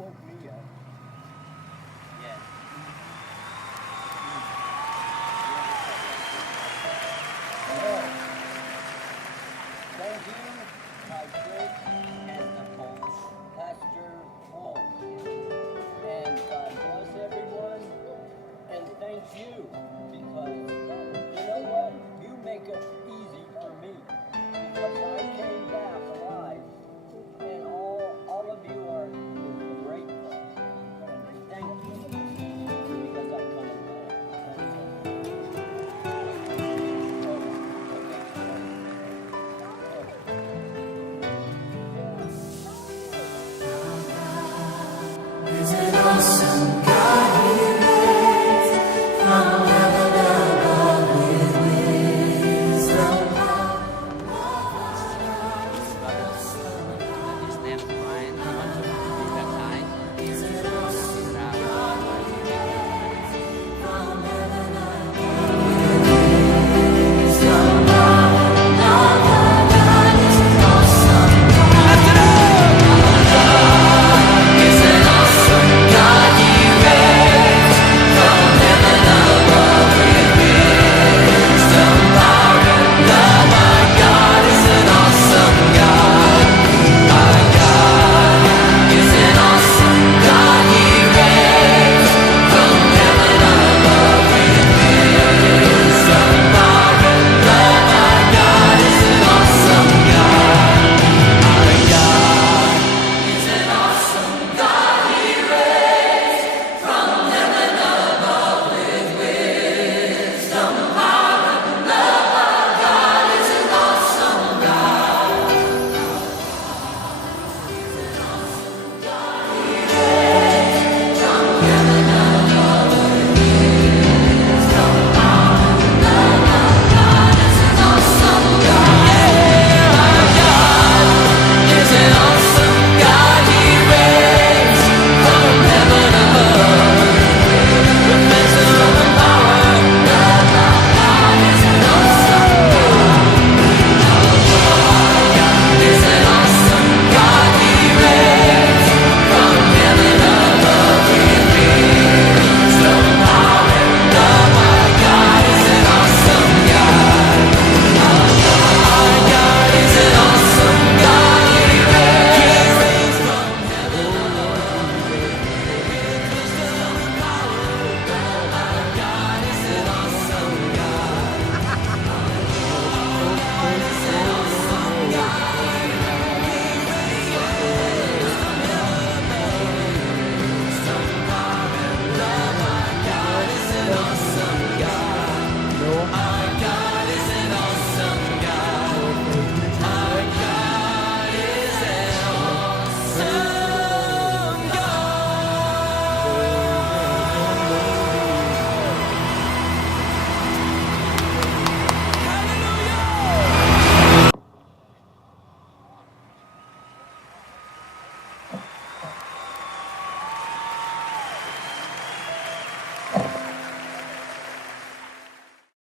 woke me up. Yeah. Well, thank you, my church and Pastor Paul. And God bless everyone. And thank you, because you know what? You make it easy for me. Because I came back alive. And all of you are grateful. And thank you. Because I'm coming back. Is it awesome?